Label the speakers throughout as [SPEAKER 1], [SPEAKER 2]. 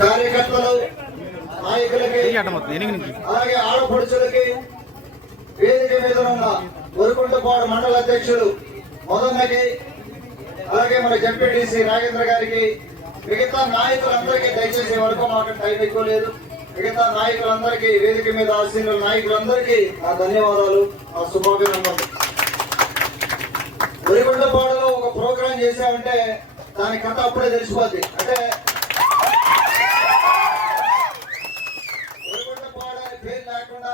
[SPEAKER 1] కార్యకర్తలు నాయకులకి అలాగే ఆడపడుచులకి వేదిక మీద ఉన్న వరకుంటపాడు మండల అధ్యక్షులు మొదన్నకి అలాగే మన జడ్పీటీసీ నాగేంద్ర గారికి మిగతా నాయకులందరికీ దయచేసి వరకు మాకు టైం ఎక్కువ లేదు. మిగతా నాయకులందరికీ వేదిక మీద ఆశీనుల నాయకులందరికీ నా ధన్యవాదాలు నా శుభాభినందనలు. వరిగొండపాడులో ఒక ప్రోగ్రాం చేసామంటే దాని కథ అప్పుడే తెలిసిపోద్ది. అంటే వరిగొండపాడు అనే పేరు లేకుండా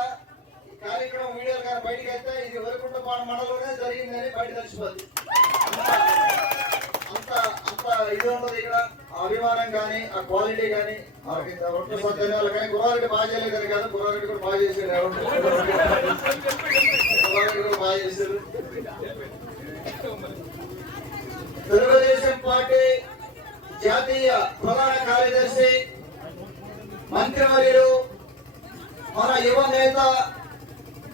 [SPEAKER 1] ఈ కార్యక్రమం వీడియోలు కానీ బయటకు వెళ్తే ఇది వరిగుంటపాడు మండలంలోనే జరిగిందని బయట తెలిసిపోద్ది. అంత అంత ఇది ఉండదు ఇక్కడ. అభిమానం కానీ ఆ క్వాలిటీ కానీ ఒట్టు సత్యనాలు కానీ గురారెడ్డి బాగా చేయలేదని కాదు గురారెడ్డి కూడా బాగా చేశారు. గురారెడ్డి కూడా బాగా చేశారు. తెలుగుదేశం పార్టీ జాతీయ ప్రధాన కార్యదర్శి మంత్రివర్యులు మన యువ నేత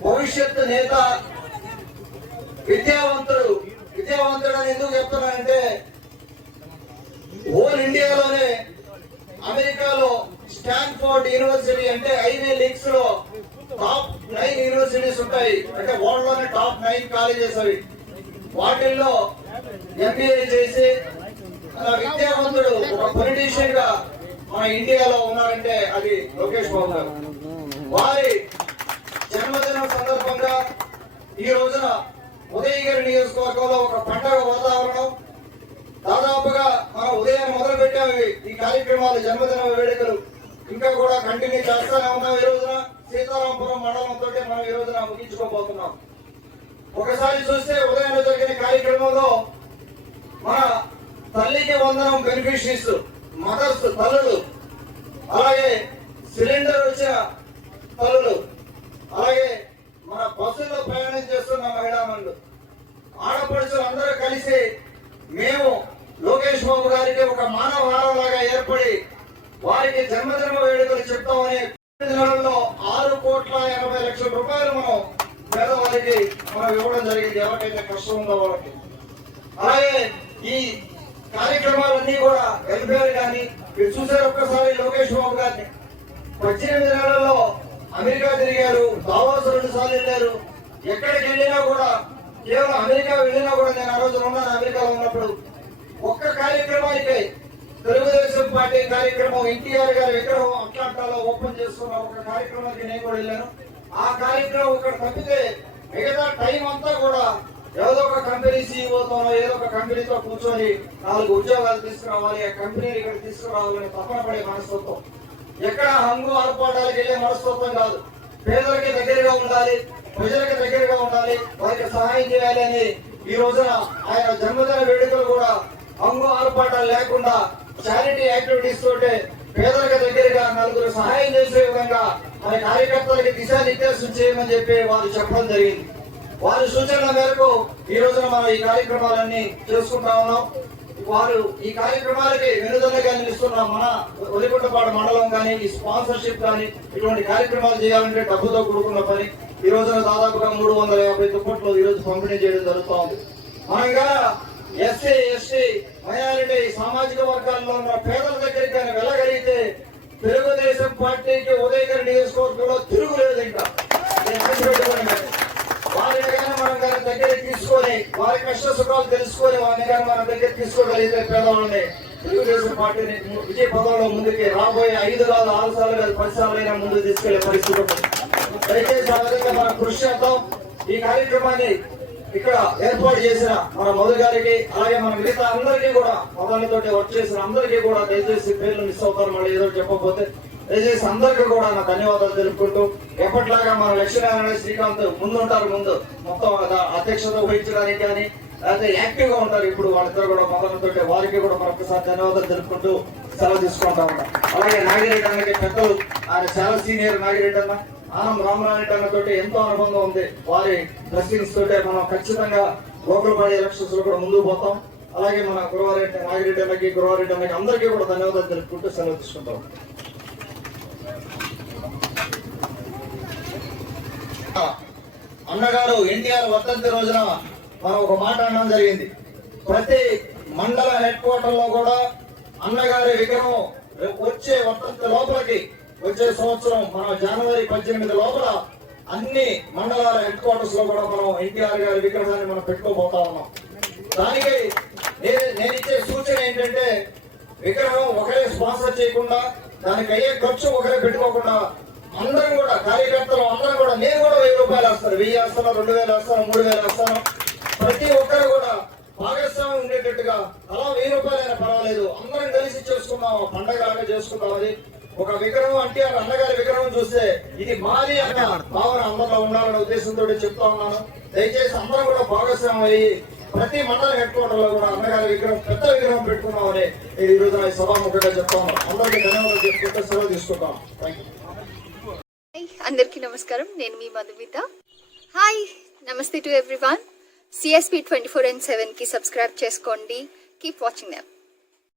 [SPEAKER 1] భవిష్యత్తు నేత విద్యావంతుడు. విద్యావంతుడు అని ఎందుకు చెప్తున్నానంటే ఓల్ ఇండియాలోనే అమెరికాలో స్టాన్ఫోర్డ్ యూనివర్సిటీ అంటే ఐవీ లీగ్స్లో టాప్ నైన్ యూనివర్సిటీస్ ఉంటాయి. అంటే వరల్డ్లోనే టాప్ నైన్ కాలేజెస్ అవి. వాటిల్లో ఎంబీఏ చేసి విద్యావంతుడు ఒక పొలిటీషియన్గా మన ఇండియాలో ఉన్నారంటే అది లోకేష్ బాబు గారు. వారి జన్మదినం సందర్భంగా ఈ రోజున ఉదయగిరి నియోజకవర్గంలో ఒక పండగ వాతావరణం. దాదాపుగా మనం ఉదయం మొదలు పెట్టాము ఈ కార్యక్రమాలు జన్మదిన వేడుకలు ఇంకా కూడా కంటిన్యూ చేస్తానే ఉన్నాం ఈ రోజున. సీతారాంపురం మండలంతో మనం ఈ రోజున ముగించుకోబోతున్నాం. ఒకసారి చూస్తే ఉదయం జరిగిన కార్యక్రమంలో మన తల్లికి వందనం బెనిఫిషరీస్ మదర్స్ తల్లులు అలాగే సిలిండర్ వచ్చిన తల్లులు అలాగే మన బస్సులో ప్రయాణం చేస్తున్న మహిళామణులు ఆడపడుచులు అందరూ కలిసి మేము లోకేష్ బాబు గారికి ఒక మానవ వారంలాగా ఏర్పడి వారికి జన్మదిన వేడుకలు చెప్తామని నెలల్లో ఆరు కోట్ల ఎనభై లక్షల రూపాయలు మనం పేదవారికి మనం ఇవ్వడం జరిగింది. ఎవరికైతే కష్టం ఉందో వాళ్ళకి. కార్యక్రమాలన్నీ కూడా కలిపారు కానీ మీరు చూసారు ఒక్కసారి లోకేష్ బాబు గారిని. పద్దెనిమిది నెలల్లో అమెరికా తిరిగారు దావాస్ రెండు సార్లు వెళ్ళారు. ఎక్కడికి వెళ్ళినా కూడా కేవలం అమెరికా వెళ్ళినా కూడా నేను ఆ రోజు ఉన్నాను అమెరికాలో ఉన్నప్పుడు. ఒక్క కార్యక్రమానికి తెలుగుదేశం పార్టీ కార్యక్రమం ఎన్టీఆర్ గారు విగ్రహం అట్లాంటాలో ఓపెన్ చేసుకున్న ఒక కార్యక్రమానికి నేను కూడా వెళ్ళాను. ఆ కార్యక్రమం ఇక్కడ తప్పితే మిగతా టైం అంతా కూడా ఏదో ఒక కంపెనీ సీఈఓతోనో ఏదో ఒక కంపెనీతో కూర్చొని నాలుగు ఉద్యోగాలు తీసుకురావాలి ఆ కంపెనీని ఇక్కడ తీసుకురావాలని తపన పడే మనస్తత్వం. ఎక్కడ హంగు ఆర్పాటాలకు వెళ్ళే మనస్తత్వం కాదు. పేదలకి దగ్గరగా ఉండాలి ప్రజలకు దగ్గరగా ఉండాలి వారికి సహాయం చేయాలి అని ఈ రోజున ఆయన జన్మదిన వేడుకలు కూడా హంగు ఆర్పాటాలు లేకుండా చారిటీ యాక్టివిటీస్ తోటే పేదలకు దగ్గరగా నలుగురు సహాయం చేసే విధంగా మన కార్యకర్తలకి దిశానిర్దేశం చేయమని చెప్పి వారు చెప్పడం జరిగింది. వారి సూచనల మేరకు ఈ రోజున మనం ఈ కార్యక్రమాలన్నీ చేసుకుంటా ఉన్నాం. వారు ఈ కార్యక్రమాలకి వెనుదలగా నిలుస్తున్న మన ఒలిగుంటపాడు మండలం కానీ ఈ స్పాన్సర్షిప్ కానీ ఇటువంటి కార్యక్రమాలు చేయాలంటే డబ్బుతో కూడుకున్న పని. ఈ రోజున దాదాపుగా మూడు వందల యాభై దుప్పట్లు ఈ రోజు పంపిణీ చేయడం జరుగుతూ ఉంది. మనంగా ఎస్సీ ఎస్టీ మైనారిటీ సామాజిక వర్గాల్లో ఉన్న పేదల దగ్గరికి కానీ వెళ్ళగలిగితే తెలుగుదేశం పార్టీకి ఉదయగిరి నియోజకవర్గంలో తిరుగులేదు ఇంకా నేను గుర్తుపెట్టుకోండి మరి. వారిని కానీ మనం కానీ దగ్గరికి తీసుకొని వారి కష్ట సుఖాలు తెలుసుకొని వారిని కానీ మన దగ్గర తీసుకోగలిగితే పేదవాళ్ళని తెలుగుదేశం పార్టీని విజయ పదంలో ముందుకి రాబోయే ఐదు కాదు ఆరు సార్లు కాదు పది సార్లైనా ముందుకు తీసుకెళ్ళే పరిస్థితి దయచేసి ఆ విధంగా మనం కృషి చేద్దాం. ఈ కార్యక్రమాన్ని ఇక్కడ ఏర్పాటు చేసిన మన మధు గారికి అలాగే మన మిగతా అందరికీ కూడా పదాలతోటి వర్క్ చేసిన అందరికీ కూడా దయచేసి పేర్లు మిస్ అవుతారు మళ్ళీ ఏదో చెప్పకపోతే దయచేసి అందరికీ కూడా నా ధన్యవాదాలు తెలుపుకుంటూ ఎప్పటిలాగా మన లక్ష్మీనారాయణ శ్రీకాంత్ ముందుంటారు ముందు. మొత్తం అధ్యక్షత వహించడానికి కానీ అయితే యాక్టివ్గా ఉంటారు ఇప్పుడు వాళ్ళిద్దరు కూడా మొదలుతుంటే వారికి కూడా మరొకసారి ధన్యవాదాలు తెలుపుకుంటూ సెలవు తీసుకుంటా ఉంటాం. అలాగే నాగిరెడ్డి అన్నకి పెద్దలు ఆయన చాలా సీనియర్ నాగిరెడ్డి అన్న. ఆనంద్ రామనారెడ్డి అన్నతోటి ఎంతో అనుబంధం ఉంది. వారి బ్లెస్సింగ్స్ తోటే మనం ఖచ్చితంగా గోకులపాడి ఎలక్షన్స్లో కూడా ముందుకు పోతాం. అలాగే మన గురువారెడ్డి నాగిరెడ్డి అన్నకి గురువారెడ్డి అన్నకి అందరికీ కూడా ధన్యవాదాలు తెలుపుకుంటూ సెలవు తీసుకుంటాం అన్నగారు ఎన్టీఆర్ వర్ధంతి రోజున మనం ఒక మాట అనడం జరిగింది. ప్రతి మండల హెడ్ క్వార్టర్లో కూడా అన్నగారి విగ్రహం వచ్చే వర్తంతి లోపలికి వచ్చే సంవత్సరం మన జనవరి పద్దెనిమిది లోపల అన్ని మండలాల హెడ్ క్వార్టర్స్లో కూడా మనం ఎన్టీఆర్ గారి విగ్రహాన్ని మనం పెట్టుకోబోతా ఉన్నాం. దానికి నేను ఇచ్చే సూచన ఏంటంటే విగ్రహం ఒకరే స్పాన్సర్ చేయకుండా దానికి అయ్యే ఖర్చు ఒకరే పెట్టుకోకుండా అందరం కూడా కార్యకర్తలు అందరం కూడా నేను కూడా వెయ్యి రూపాయలు వేస్తాను. వెయ్యి వేస్తాను రెండు వేలు వేస్తాను మూడు వేలు వేస్తాను. ప్రతి ఒక్కరు కూడా భాగస్వామ్యం ఉండేటట్టుగా అలా వెయ్యి రూపాయలైనా పర్వాలేదు. అందరం కలిసి చేసుకుందాం పండగ లాగా చేసుకుందాం అది ఒక విగ్రహం అంటే ఆ అన్నగారి విగ్రహం చూస్తే ఇది మాది అన్న భావన అందరిలో ఉండాలనే ఉద్దేశంతో చెప్తా ఉన్నాను. దయచేసి అందరం కూడా భాగస్వామ్యం అయ్యి ప్రతి మండల హెడ్ క్వార్టర్ కూడా అన్నగారి విగ్రహం పెద్ద విగ్రహం పెట్టుకున్నామని ఈ రోజు నా సభాముఖంగా చెప్తా. ఉన్నాం అందరికీ ధన్యవాదాలు చెప్పుకుంటే సెలవు తీసుకుంటాం. థ్యాంక్
[SPEAKER 2] అందరికీ నమస్కారం. నేను మీ మధుమిత. హాయ్ నమస్తే to everyone CSP twenty four and సెవెన్కి సబ్స్క్రైబ్ చేసుకోండి. Keep watching them